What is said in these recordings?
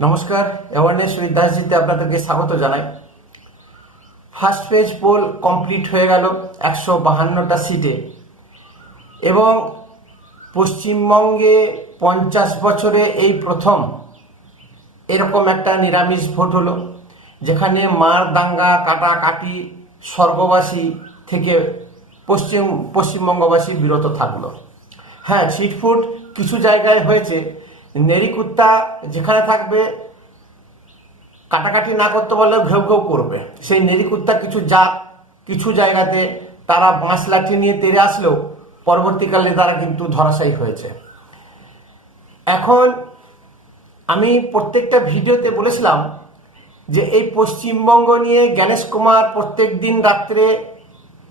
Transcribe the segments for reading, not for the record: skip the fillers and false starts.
নমস্কার, awareness with দাসজিতে আপনাদেরকে স্বাগত জানাই। ফার্স্ট পেজ পোল কমপ্লিট হয়ে গেল 152টা সিটে এবং পশ্চিমবঙ্গে 50 বছরে এই প্রথম এরকম একটা নিরামিষ ভোট হলো, যেখানে মার দাঙ্গা কাটাকাটি স্বর্গবাসী থেকে পশ্চিমবঙ্গবাসী বিরত থাকলো। হ্যাঁ, ছিটফুট কিছু জায়গায় হয়েছে। নেড়িকুত্তা যেখানে থাকবে, কাটাকাটি না করতে পারলেও ঘেউ ঘেউ করবে। সেই নেড়িকুত্তা কিছু জায়গাতে তারা বাঁশ লাঠি নিয়ে তেড়ে আসলেও পরবর্তীকালে তারা কিন্তু ধরাশায়ী হয়েছে। এখন আমি প্রত্যেকটা ভিডিওতে বলেছিলাম যে এই পশ্চিমবঙ্গ নিয়ে জ্ঞানেশ কুমার প্রত্যেক দিন রাত্রে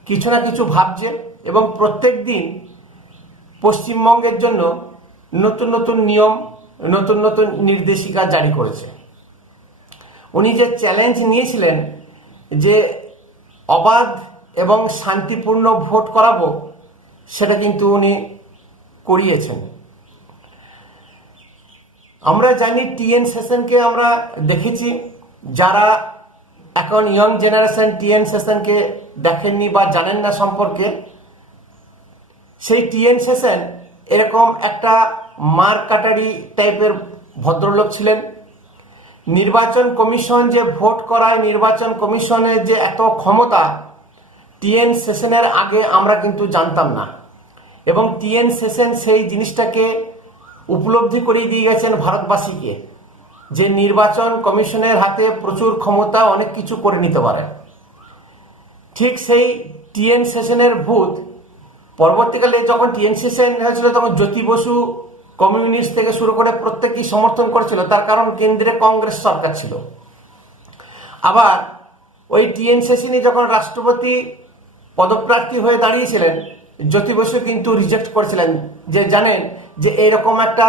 কিছু না কিছু ভাবছে এবং প্রত্যেক দিন পশ্চিমবঙ্গের জন্য নতুন নতুন নিয়ম, নতুন নতুন নির্দেশিকা জারি করেছে। উনি যে চ্যালেঞ্জ নিয়েছিলেন যে অবাধ এবং শান্তিপূর্ণ ভোট করাবো, সেটা কিন্তু উনি করিয়েছেন। আমরা জানি টিএন সেশনকে আমরা দেখেছি। যারা এখন ইয়ং জেনারেশন টিএন সেশনকে দেখেননি বা জানেন না সম্পর্কে, সেই টিএন সেশন এরকম একটা মার কাটারি টাইপের ভদ্রলোক ছিলেন। নির্বাচন কমিশন যে ভোট করায়, নির্বাচন কমিশনের যে এত ক্ষমতা, টিএন সেশনের আগে আমরা কিন্তু জানতাম না। এবং টিএন সেশন সেই জিনিসটাকে উপলব্ধি করিয়ে দিয়ে গেছেন ভারতবাসীকে, যে নির্বাচন কমিশনের হাতে প্রচুর ক্ষমতা, অনেক কিছু করে নিতে পারে। ঠিক সেই টিএন সেশনের ভূত পরবর্তীকালে যখন টিএন সেশন হয়েছিল, তখন জ্যোতি বসু কমিউনিস্ট থেকে শুরু করে প্রত্যেকেই সমর্থন করেছিল, তার কারণ কেন্দ্রে কংগ্রেস সরকার ছিল। আবার ওই টিএন সেশনই যখন রাষ্ট্রপতি পদপ্রার্থী হয়ে দাঁড়িয়েছিলেন, জ্যোতি বসু কিন্তু রিজেক্ট করেছিলেন, যে জানেন যে এরকম একটা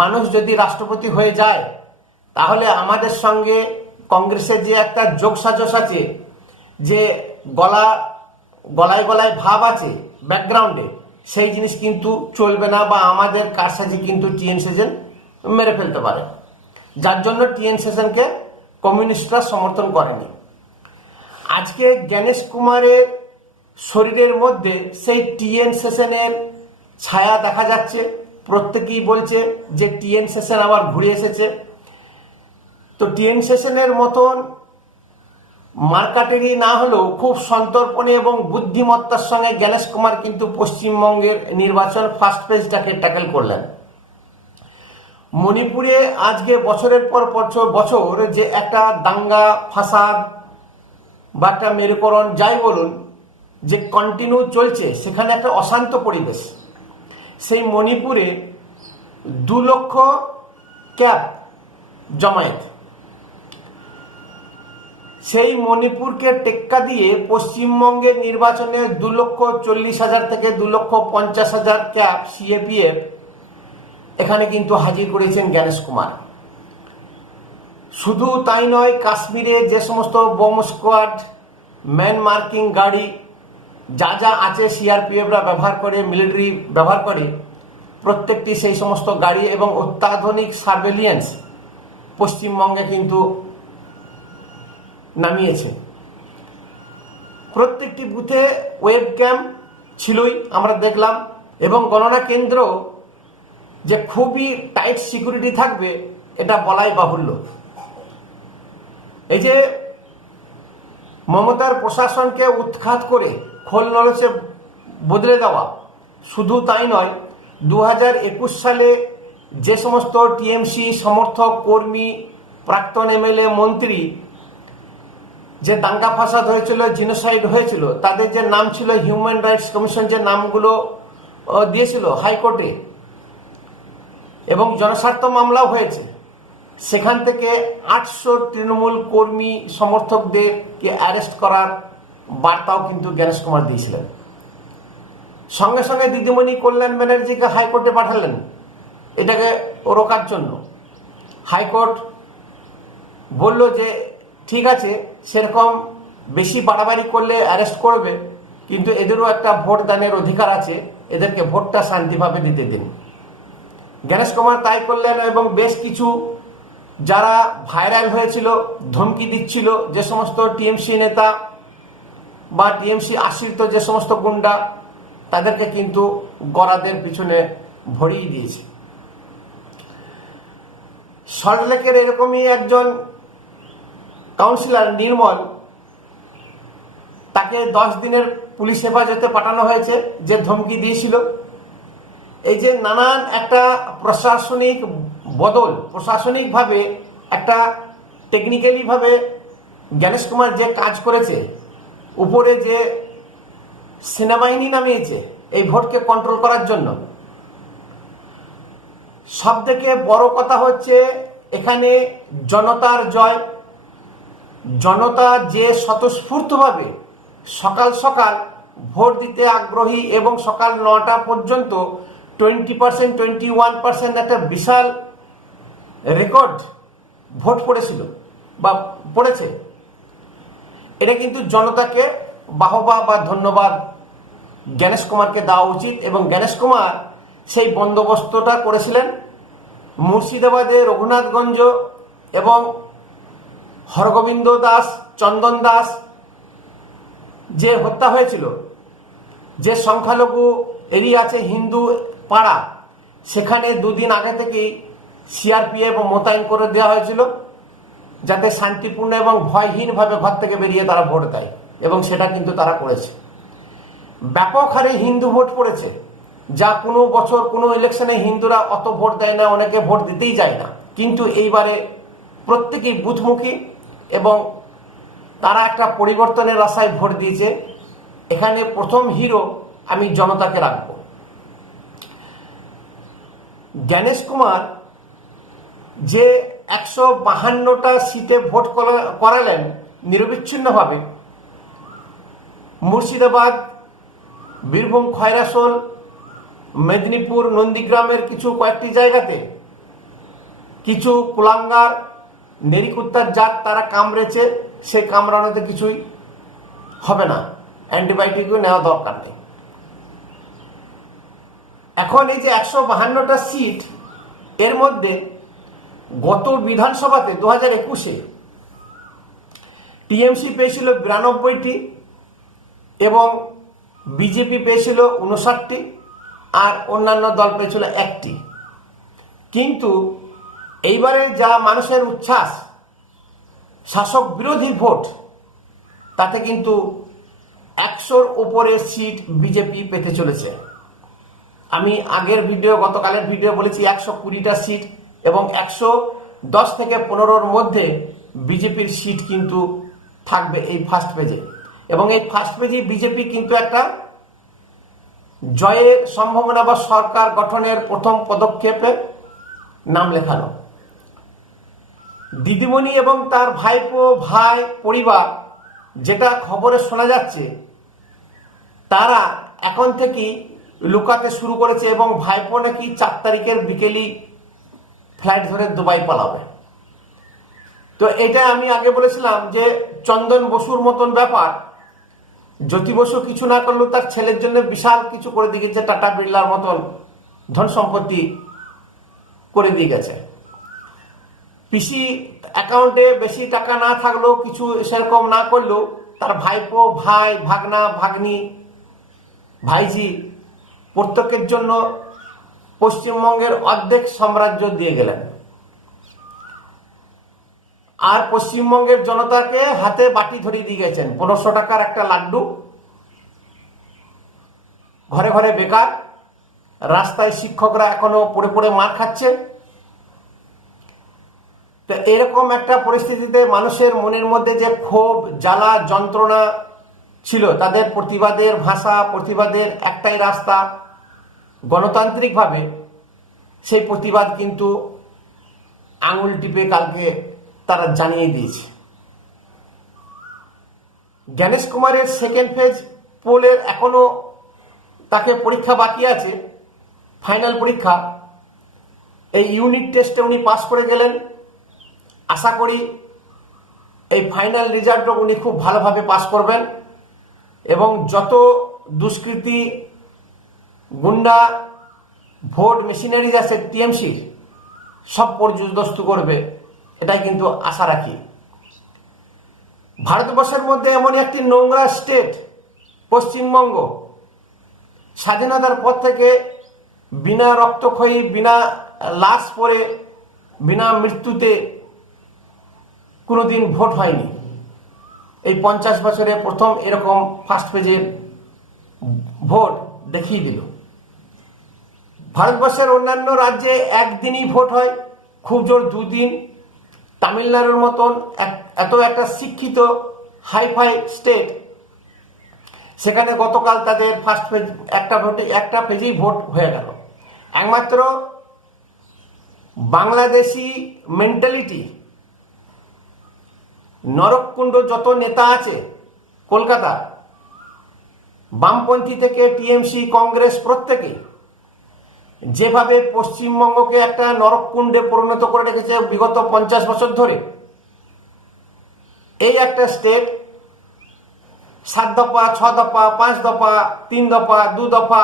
মানুষ যদি রাষ্ট্রপতি হয়ে যায়, তাহলে আমাদের সঙ্গে কংগ্রেসের যে একটা যোগসাজশ আছে, যে গলায় গলায় ভাব আছে ব্যাকগ্রাউন্ডে, সেই জিনিস কিন্তু চলবে না, বা আমাদের কারসাজি কিন্তু টিএন সেশন মেরে ফেলতে পারে। যার জন্য টিএন সেশনকে কমিউনিস্টরা সমর্থন করেনি। আজকে জ্ঞানেশ কুমারের শরীরের মধ্যে সেই টিএন সেশনের ছায়া দেখা যাচ্ছে। প্রত্যেকেই বলছে যে টিএন সেশন আবার ঘুরে এসেছে। তো টিএন সেশনের মতন মার্কাটেরি না হলেও খুব সন্তর্পণে এবং বুদ্ধিমত্তার সঙ্গে জ্ঞানেশ কুমার কিন্তু পশ্চিমবঙ্গের নির্বাচন ফার্স্ট পেজটাকে ট্যাকেল করলেন। মণিপুরে আজকে বছরের পর বছর যে একটা দাঙ্গা ফাসাদ বা একটা মেরুকরণ যাই বলুন, যে কন্টিনিউ চলছে, সেখানে একটা অশান্ত পরিবেশ। সেই মণিপুরে 2 লক্ষ ক্যাব জমায়েত, সেই মণিপুরকে টেক্কা দিয়ে পশ্চিমবঙ্গের নির্বাচনে 2,40,000 থেকে 2,50,000 ক্যাব সিএপিএফ এখানে কিন্তু হাজির করেছেন জ্ঞানেশ কুমার। শুধু তাই নয়, কাশ্মীরে যে সমস্ত বোম স্কোয়াড, ম্যান মার্কিং গাড়ি যা যা আছে সিআরপিএফরা ব্যবহার করে, মিলিটারি ব্যবহার করে, প্রত্যেকটি সেই সমস্ত গাড়ি এবং অত্যাধুনিক সার্ভেলিয়েন্স পশ্চিমবঙ্গে কিন্তু নামিয়েছে। প্রত্যেকটি বুথে ওয়েব ক্যাম ছিলই, আমরা দেখলাম। এবং গণনা কেন্দ্র যে খুবই টাইট সিকিউরিটি থাকবে, এটা বলাই বাহুল্য। এই যে মমতার প্রশাসনকে উৎখাত করে খোল নলচে বদলে দেওয়া, শুধু তাই নয়, 2021 সালে যে সমস্ত টিএমসি সমর্থক, কর্মী, প্রাক্তন এমএলএ, মন্ত্রী যে দাঙ্গা ফাসাদ হয়েছিল, জিনোসাইড হয়েছিল, তাদের যে নাম ছিল, হিউম্যান রাইটস কমিশন যে নামগুলো দিয়েছিল হাইকোর্টে, এবং জনস্বার্থ মামলাও হয়েছে, সেখান থেকে 800 তৃণমূল কর্মী সমর্থকদেরকে অ্যারেস্ট করার বার্তাও কিন্তু জ্ঞানেশ কুমার দিয়েছিলেন। সঙ্গে সঙ্গে দিদিমণি কল্যাণ ব্যানার্জিকে হাইকোর্টে পাঠালেন এটাকে রোকার জন্য। হাইকোর্ট বলল যে ঠিক আছে, সেরকম বেশি বাড়াবাড়ি করলে অ্যারেস্ট করবে, কিন্তু এদেরও একটা ভোট দানের অধিকার আছে, এদেরকে ভোটটা শান্তিভাবে দিতে দিন। জ্ঞানেশ কুমার তাই করলেন এবং বেশ কিছু যারা ভাইরাল হয়েছিল, ধমকি দিচ্ছিল, যে সমস্ত টিএমসি নেতা বা টিএমসি আশ্রিত যে সমস্ত গুন্ডা, তাদেরকে কিন্তু গরাদের পিছনে ভরিয়ে দিয়েছে। সল্টলেকের এরকমই একজন কাউন্সিলর নির্মল, তাকে 10 দিনের পুলিশ হেফাজতে পাঠানো হয়েছে, যে ধমকি দিয়েছিল। এই যে নানান একটা প্রশাসনিক বদল, প্রশাসনিকভাবে একটা টেকনিক্যালি ভাবে জ্ঞানেশ কুমার যে কাজ করেছে, উপরে যে সেনাবাহিনী নামিয়েছে এই ভোটকে কন্ট্রোল করার জন্য, সব থেকে বড় কথা হচ্ছে এখানে জনতার জয়। জনতা যে স্বতঃস্ফূর্তভাবে সকাল সকাল ভোট দিতে আগ্রহী এবং সকাল 9টা পর্যন্ত 20%, 21% একটা বিশাল রেকর্ড ভোট পড়েছিল বা পড়েছে। এটা কিন্তু জনতাকে বাহবা বা ধন্যবাদ জ্ঞানেশ কুমারকে দেওয়া উচিত। এবং জ্ঞানেশ কুমার সেই বন্দোবস্তটা করেছিলেন। মুর্শিদাবাদে রঘুনাথগঞ্জ এবং হরগোবিন্দ দাস, চন্দন দাস যে হত্যা হয়েছিল, যে সংখ্যালঘু এরিয়া আছে হিন্দু পাড়া, সেখানে 2 দিন আগে থেকেই সিআরপিএফ মোতায়েন করে দেওয়া হয়েছিল, যাতে শান্তিপূর্ণ এবং ভয়হীনভাবে ঘর থেকে বেরিয়ে তারা ভোট দেয়, এবং সেটা কিন্তু তারা করেছে। ব্যাপক হারে হিন্দু ভোট পড়েছে, যা কোনো বছর কোনো ইলেকশনে হিন্দুরা অত ভোট দেয় না, অনেকে ভোট দিতেই যায় না। কিন্তু এইবারে প্রত্যেকেই বুথমুখী এবং তারা একটা পরিবর্তনের আশায় ভোট দিয়েছে। এখানে প্রথম হিরো আমি জনতাকে রাখবো। জ্ঞানেশ কুমার যে 152টা সিটে ভোট করালেন নিরবিচ্ছিন্নভাবে, মুর্শিদাবাদ, বীরভূম, খয়রাসোল, মেদিনীপুর, নন্দীগ্রামের কয়েকটি জায়গাতে, কিছু কুলাঙ্গার নেরিকুত্তার জাত তারা কামড়েছে, সেই কামড়ানোতে কিছুই হবে না, অ্যান্টিবায়োটিকও নেওয়া দরকার নেই। এখন এই যে 152টা সিট, এর মধ্যে গত বিধানসভাতে 2021-এ টিএমসি পেয়েছিল 92টি এবং বিজেপি পেয়েছিল 59টি আর অন্যান্য দল পেয়েছিল 1টি। কিন্তু এইবারে যা মানুষের উচ্ছ্বাস, শাসক বিরোধী ভোট, তাতে কিন্তু 100-র উপরে সিট বিজেপি পেতে চলেছে। আমি আগের ভিডিও, গতকালের ভিডিও বলেছি 120টা সিট এবং 110 থেকে 15-র মধ্যে বিজেপির সিট কিন্তু থাকবে এই ফার্স্ট পেজে। এবং এই ফার্স্ট পেজে বিজেপি কিন্তু একটা জয়ের সম্ভাবনা বা সরকার গঠনের প্রথম পদক্ষেপে নাম লেখানো। দিদিমণি এবং তার ভাইপো, ভাই, পরিবার, যেটা খবরে শোনা যাচ্ছে, তারা এখন থেকেই লুকাতে শুরু করেছে এবং ভাইপো নাকি 4 তারিখের বিকেলই ফ্লাইট ধরে দুবাই পালাবে। তো এটা আমি আগে বলেছিলাম যে চন্দন বসুর মতন ব্যাপার, জ্যোতি বসু কিছু না করলেও তার ছেলের জন্য বিশাল কিছু করে দিয়ে গেছে, টাটা বিড়লার মতন ধন সম্পত্তি করে দিয়ে গেছে। পিসি অ্যাকাউন্টে বেশি টাকা না থাকলেও, কিছু সেরকম না করলেও, তার ভাইপো, ভাই, ভাগনা, ভাগ্নি, ভাইজি প্রত্যেকের জন্য পশ্চিমবঙ্গের অর্ধেক সাম্রাজ্য দিয়ে গেলেন। আর পশ্চিমবঙ্গের জনতাকে হাতে বাটি ধরিয়ে দিয়ে গেছেন। 1500 টাকার একটা লাড্ডু, ঘরে ঘরে বেকার, রাস্তায় শিক্ষকরা এখনো পড়ে পড়ে মার খাচ্ছে। তো এরকম একটা পরিস্থিতিতে মানুষের মনের মধ্যে যে ক্ষোভ, জ্বালা, যন্ত্রণা ছিল, তাদের প্রতিবাদের ভাষা, প্রতিবাদের একটাই রাস্তা, গণতান্ত্রিকভাবে সেই প্রতিবাদ কিন্তু আঙুল টিপে কালকে তারা জানিয়ে দিয়েছে। জ্ঞানেশ কুমারের সেকেন্ড ফেজ পোলের এখনো তাকে পরীক্ষা বাকি আছে, ফাইনাল পরীক্ষা। এই ইউনিট টেস্টে উনি পাস করে গেলেন। আশা করি এই ফাইনাল রেজাল্টও উনি খুব ভালোভাবে পাস করবেন এবং যত দুষ্কৃতী, গুন্ডা, ভোট মেশিনারিজ আছে টিএমসির, সব পর্যদস্ত করবে এটাই কিন্তু আশা রাখি। ভারতবর্ষের মধ্যে এমনই একটি নোংরা স্টেট পশ্চিমবঙ্গ, স্বাধীনতার পর থেকে বিনা রক্তক্ষয়ী, বিনা লাশ পড়ে, বিনা মৃত্যুতে কোনোদিন ভোট হয়নি। এই 50 বছরে প্রথম এরকম ফার্স্ট পেজের ভোট দেখিয়ে দিল। ভারতবর্ষের অন্যান্য রাজ্যে একদিনই ভোট হয়, খুব জোর 2 দিন। তামিলনাড়ুর মতন এত একটা শিক্ষিত হাইফাই স্টেট, সেখানে গতকাল তাদের ফার্স্ট পেজ একটা পেজেই ভোট হয়ে গেল। একমাত্র বাংলাদেশি মেন্টালিটি, নরককুণ্ড যত নেতা আছে কলকাতা, বামপন্থী থেকে টিএমসি, কংগ্রেস, প্রত্যেকে যেভাবে পশ্চিমবঙ্গকে একটা নরককুণ্ডে পরিণত করে রেখেছে বিগত 50 বছর ধরে, এই একটা স্টেট 7 দফা, 6 দফা, 5 দফা, 3 দফা, 2 দফা,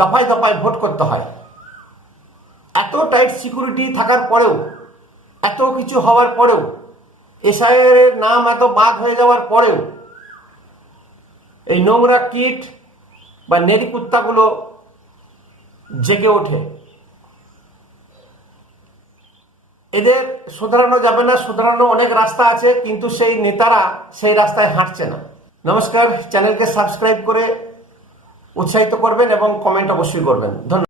দফায় দফায় ভোট করতে হয়। এত টাইট সিকিউরিটি থাকার পরেও, এত কিছু হওয়ার পরেও, এসআইআর নাম এত বাদ হয়ে যাওয়ার পরেও এই নোংরা কিট বা নেরি কুত্তাগুলো জেগে ওঠে। এদের শুধরানো যাবে না, শুধরানো অনেক রাস্তা আছে, কিন্তু সেই নেতারা সেই রাস্তায় হাঁটছে না। নমস্কার, চ্যানেলকে সাবস্ক্রাইব করে উৎসাহিত করবেন এবং কমেন্ট অবশ্যই করবেন। ধন্যবাদ।